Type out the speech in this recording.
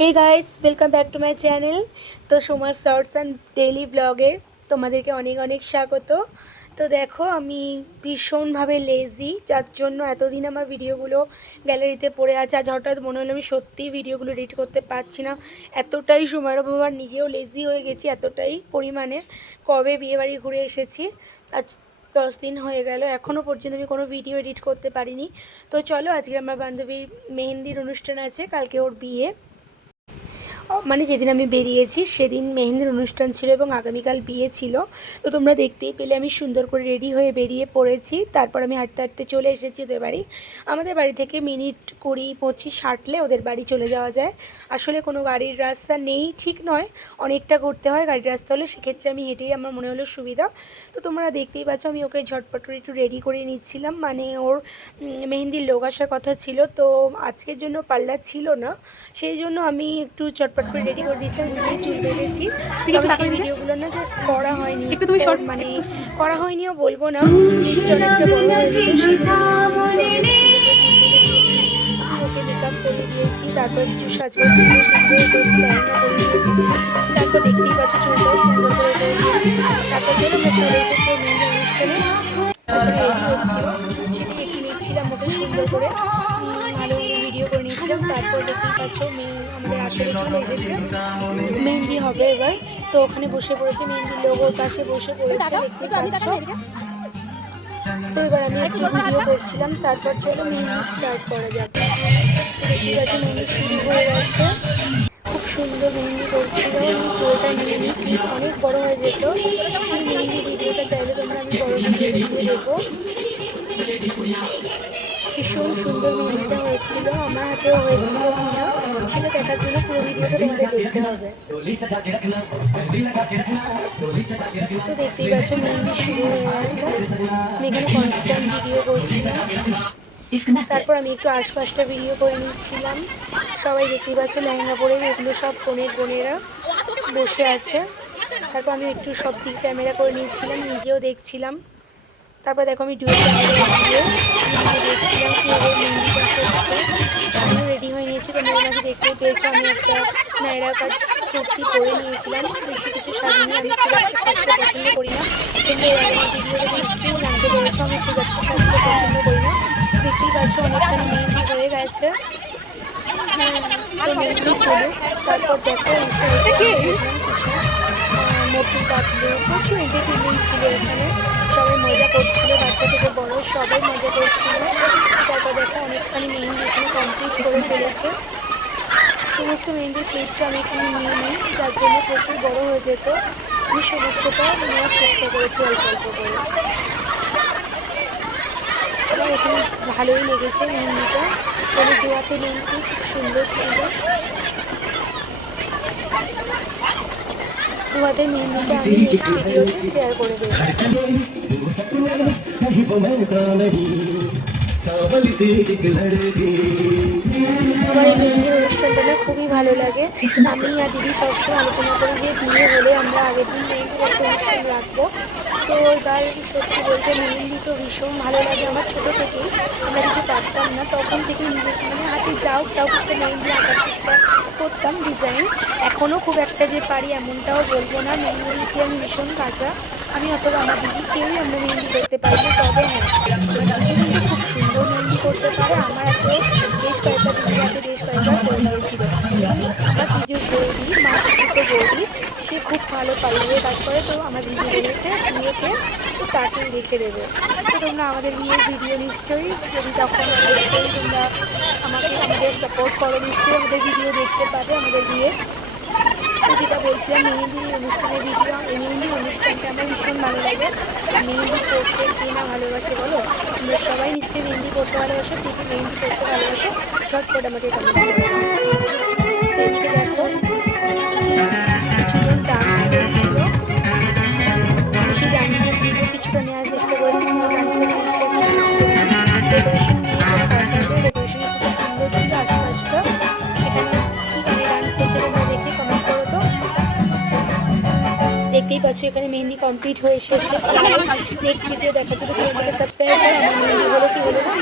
Hey guys, welcome back to my channel. তো Soma shorts and daily ব্লগে তোমাদেরকে অনেক অনেক স্বাগত। তো দেখো, আমি ভীষণভাবে লেজি, যার জন্য এতদিন আমার ভিডিওগুলো গ্যালারিতে পড়ে আছে। আজ হঠাৎ মনে হলো আমি সত্যিই ভিডিওগুলো এডিট করতে পারছি না, এতটাই সময়ের অভাব। আর নিজেও লেজি হয়ে গেছি এতটাই পরিমাণে। কবে বিয়েবাড়ি ঘুরে এসেছি, আজ 10 দিন হয়ে গেল, এখনও পর্যন্ত আমি কোনো ভিডিও এডিট করতে পারিনি। তো চলো, আজকে আমার বান্ধবীর মেহেন্দির অনুষ্ঠান আছে, কালকে ওর বিয়ে। মানে যেদিন আমি বেরিয়েছি সেদিন মেহেন্দির অনুষ্ঠান ছিল এবং আগামীকাল বিয়ে ছিল। তো তোমরা দেখতেই পেলে আমি সুন্দর করে রেডি হয়ে বেরিয়ে পড়েছি। তারপর আমি হাঁটতে হাঁটতে চলে এসেছি ওদের বাড়ি। আমাদের বাড়ি থেকে মিনিট 20-25 হাঁটলে ওদের বাড়ি চলে যাওয়া যায়। আসলে কোনো গাড়ির রাস্তা নেই ঠিক নয়, অনেকটা ঘুরতে হয়। গাড়ির রাস্তা হলে সেক্ষেত্রে আমি হেঁটেই আমার মনে হলো সুবিধা। তো তোমরা দেখতেই পাচ্ছ আমি ওকে ঝটপট করে একটু রেডি করে নিচ্ছিলাম। মানে ওর মেহেন্দির লোক আসার কথা ছিল, তো আজকের জন্য পার্লার ছিল না, সেই জন্য আমি একটু চটপট করে রেডি করে দিয়েছিলাম। নিজেই চুল বেঁধেছি, তবে সেই ভিডিওগুলো না যে করা হয়নি, মানে করা হয়নিও বলবো না, অনেকটা বড় হয়ে যেত। ওকে মেকআপ করে দিয়েছি, তারপর কিছু সাজগোজ ছিল সুন্দর করেছি, লেহেঙ্গা করে দিয়েছি। তারপর দেখতেই পাচ্ছি চুলটাও সুন্দর করে করে দিয়েছি। তারপর যেন আমরা চলে এসেছি মেহেন্দি অনুষ্ঠানে, রেডি হচ্ছিল, সেটাই একটু নিচ্ছিলাম ওকে সুন্দর করে, ভালো ভিডিও করে নিয়েছিলাম। তারপর দেখতেই পাচ্ছ আমাদের আসলে চলে এসেছে, মেহেন্দি হবে এবার। তো ওখানে বসে পড়েছে, মেহেন্দির লোক ওর পাশে বসে পড়েছে, দেখতেই পাচ্ছ। তো এবার আমি একটু ভিডিও করছিলাম, তারপর চলো মেহেন্দি স্টার্ট করা যাবে। দেখতেই পাচ্ছ মেহেন্দি শুরু হয়ে গেছে, খুব সুন্দর মেহেন্দি করছিল। পুরোটা নিয়ে নিই, ক্লিপ অনেক বড় হয়ে যেত। সেই মেহেন্দি ভিডিওটা চাইলে তোমরা আমি বড় ভিডিও দিয়ে দেবো। ভীষণ সুন্দর মেহেন্দিটা হয়েছিল, আমার হাতেও হয়েছিল কিনা সেটা দেখার জন্য পুরো ভিডিওটা তোমাদের দেখতে হবে। তো দেখতেই পাচ্ছ মেহেন্দি শুরু হয়ে গেছে, আমি এখানে কনস্ট্যান্ট ভিডিও করছিলাম। তারপর আমি একটু আশপাশটা ভিডিও করে নিচ্ছিলাম। সবাই দেখতেই পাচ্ছ লেহেঙ্গা পরে, এগুলো সব বোনেরা বসে আছে। তারপর আমি একটু সব দিক ক্যামেরা করে নিচ্ছিলাম, নিজেও দেখছিলাম। তারপর দেখো আমি ডুয়েট ক্যামেরা দিয়ে দেখছিলাম কীভাবে মেহেন্দিটা হচ্ছে। আমিও রেডি হয়ে নিয়েছি, তোমরা ওনাকে দেখতেই পেয়েছো। আমি একটা নায়রা কাট কুর্তি পরে নিয়েছিলাম, বেশি কিছু সাজিয়ে। আমি খুব একটা সাজতে পছন্দ করি না, কিন্তু এর আগে আমার ভিডিওটা নিশ্চয়ই জানতে পেরেছো আমি খুব একটা সাজতে পছন্দ করি না। দেখতেই পাচ্ছ অনেকখানি মেহেন্দি হয়ে গেছে। তো মেহেন্দি চলুক। তারপর দেখো এসে কিছু মোটু পাতলু, প্রচুর এন্টারটেনমেন্ট ছিল এখানে, সবাই মজা করছিল, বাচ্চা থেকে বড় সবাই মজা করছিল। তারপর দেখো অনেকখানি মেহেন্দি এখানে কমপ্লিট করে ফেলেছে। সমস্ত মেহেন্দির প্লেটটা আমি এখানে নিয়ে নিই, যার জন্য প্রচুর বড় হয়ে যেত। আমি সমস্তটা নেওয়ার চেষ্টা করেছি অল্প অল্প করে। আমার এখানে ভালোই লেগেছে মেহেন্দিটা, তবে দোয়াতে মেহেন্দি খুব সুন্দর ছিল। তোমাদের মেহেন্দিটা আমি নেক্সট ভিডিওতে শেয়ার করে দেবো। আমার এই মেহেন্দির অনুষ্ঠানটা না খুবই ভালো লাগে। আমি আর দিদি সবসময় আলোচনা করি যে বিয়ে হলে আমরা আগের দিন মেহেন্দির একটা অনুষ্ঠান রাখবো। তো এবার সত্যি বলতে মেহেন্দি তো ভীষণ ভালো লাগে আমার, ছোটো থেকেই। আমরা কিছু পারতাম না, তখন থেকেই নিজের মানে হাতে যাও তাও করতে মেহেন্দি আঁকার চেষ্টা করতাম, ডিজাইন। এখনও খুব একটা যে পারি এমনটাও বলবো না, মেহেন্দিতে আমি ভীষণ কাঁচা। আমি অথবা আমার দিদি কেউই আমরা মেহেন্দি করতে পারি না। তবে হ্যাঁ, আমার দিদি কিন্তু খুব সুন্দর মেহেন্দি করতে পারে, আমার হাতেও বেশ কয়েকবার দিদির হাতে বেশ কয়েকবার করে দিয়েছিল। আমার জিজুর বৌদি, মা শিক্ষিত বৌদি, সে খুব ভালো পার্লারের কাজ করে। তো আমার দিদি বলেছে বিয়েতে তো তাকেই রেখে দেবে। তো তোমরা আমাদের বিয়ের ভিডিও নিশ্চয়ই, যদি তখন অবশ্যই তোমরা আমাদের সাপোর্ট করো, নিশ্চয়ই আমাদের ভিডিও দেখতে পাবে আমাদের বিয়ে। তো যেটা বলছিলাম মেহেন্দির অনুষ্ঠানের ভিডিও, এই মেহেন্দির অনুষ্ঠানটা আমার ভীষণ ভালো লাগে। মেহেন্দি করতে কে না ভালোবাসে বলো? আমরা সবাই নিশ্চয়ই মেহেন্দি করতে ভালোবাসো, কে কে মেহেন্দি করতে ভালোবাসে ঝটপট আমাকে কমেন্ট করে। তো এদিকে দেখো কিছুজন ডান্স করছিল, আমি সেই ডান্সের ভিডিও কিছুটা নেওয়ার চেষ্টা করেছি। ডান্সের ডেকোরেশন নিয়ে কোনো কথা হবে, ডেকোরেশন খুব সুন্দর ছিল আশপাশটা। এখানে কী গানে ডান্স হচ্ছে তোমরা দেখে কমেন্ট করো তো। দেখতেই পাচ্ছ এখানে মেহেন্দি কমপ্লিট হয়ে এসেছে। নেক্সট ভিডিও দেখার জন্য চ্যানেলটাকে সাবস্ক্রাইব করো। আমার মেহেন্দি হলো কি হলো না